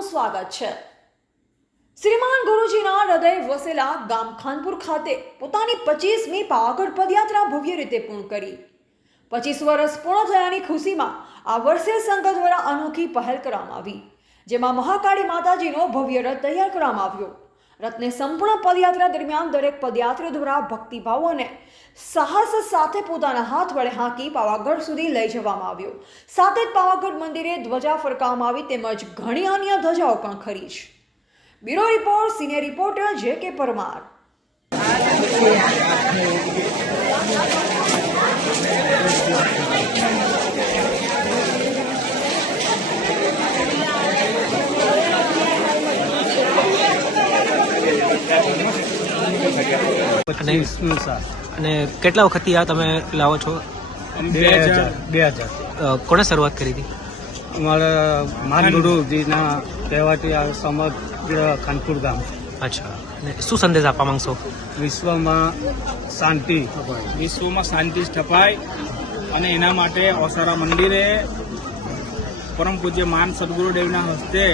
આપનું સ્વાગત છે। શ્રીમાન ગુરુજીના હૃદય વસેલા ગામ ખાનપુર ખાતે પોતાની 25મી પાવાગઢ પદયાત્રા ભવ્ય રીતે પૂર્ણ કરી। 25 વર્ષ પૂર્ણ થયાની ખુશીમાં આ વર્ષે સંઘ દ્વારા અનોખી પહેલ કરવામાં આવી, જેમાં મહાકાળી માતાજીનો ભવ્ય રથ તૈયાર કરવામાં આવ્યો। રથને સંપૂર્ણ પદયાત્રા દરમિયાન દરેક પદયાત્રીઓ દ્વારા ભક્તિભાવ અને સાહસ સાથે પોતાના હાથ વડે હાંકી પાવાગઢ સુધી લઈ જવામાં આવ્યો। સાથે જ પાવાગઢ મંદિરે ધ્વજા ફરકાવવામાં આવી તેમજ ઘણી અન્ય ધજાઓ પણ ખરી છે। Bureau report, senior reporter J K. Parmar. અને કેટલા વખતથી આ તમે લાવો છો? 2000 કોણે શરૂઆત કરી હતી? અમારા માન ગુરુજીના કહેવાથી આ સમગ્ર ખાનપુર ગામ। અચ્છા, અને શું સંદેશ આપવા માંગશો? વિશ્વમાં શાંતિ સ્થપાય અને એના માટે ઓસારા મંદિરે परम पूज्य मान सदगुरुदेवना हस्ते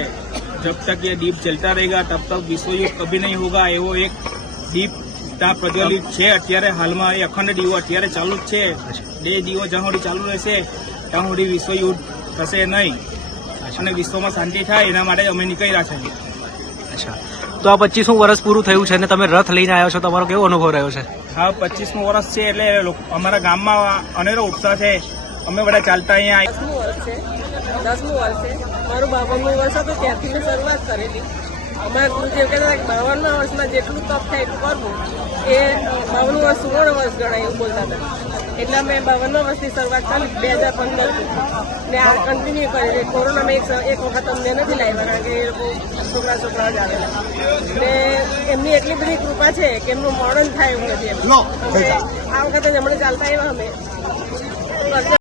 जब तक ये दीप जलता रहेगा तब तक विश्व युद्ध कभी नहीं होगा एवो एक दीप ત્યાં પ્રજ્વલિત છે। અત્યારે હાલમાં એ અખંડ દીવો અત્યારે ચાલુ જ છે। બે દીવો જ્યાં સુધી ચાલુ રહેશે ત્યાં સુધી વિશ્વ યુદ્ધ થશે નહીં અને વિશ્વમાં શાંતિ થાય એના માટે અમે નીકળી રહ્યા છીએ। અચ્છા, તો આ 25મું વર્ષ પૂરું થયું છે અને તમે રથ લઈને આવ્યો છો, તમારો કેવો અનુભવ રહ્યો છે? હા, 25મું વર્ષ છે એટલે અમારા ગામમાં અનેરો ઉત્સાહ છે। અમે બધા ચાલતા અહીંયા 10મું વર્ષ છે। મારું 52મું વર્ષ હતું, ત્યાંથી મેં શરૂઆત કરેલી। અમારા ગુરુદેવ કહેતા કે 52મા વર્ષમાં જેટલું તપ થાય એટલું કરવું, એ 52 વર્ષ સુવર્ણ વર્ષ ગણાય એવું બોલતા હતા। એટલે મેં 52મા વર્ષથી શરૂઆત કરી 2015થી ને આ કન્ટિન્યુ કરી। કોરોનામાં એક વખત અમને નથી લાવ્યા, કારણ કે એ લોકો છોકરાઓ જ આવેલા ને એમની એટલી બધી કૃપા છે કે એમનું મોડર્ન થાય એવું નથી। આ વખતે જમણે ચાલતા આવ્યા અમે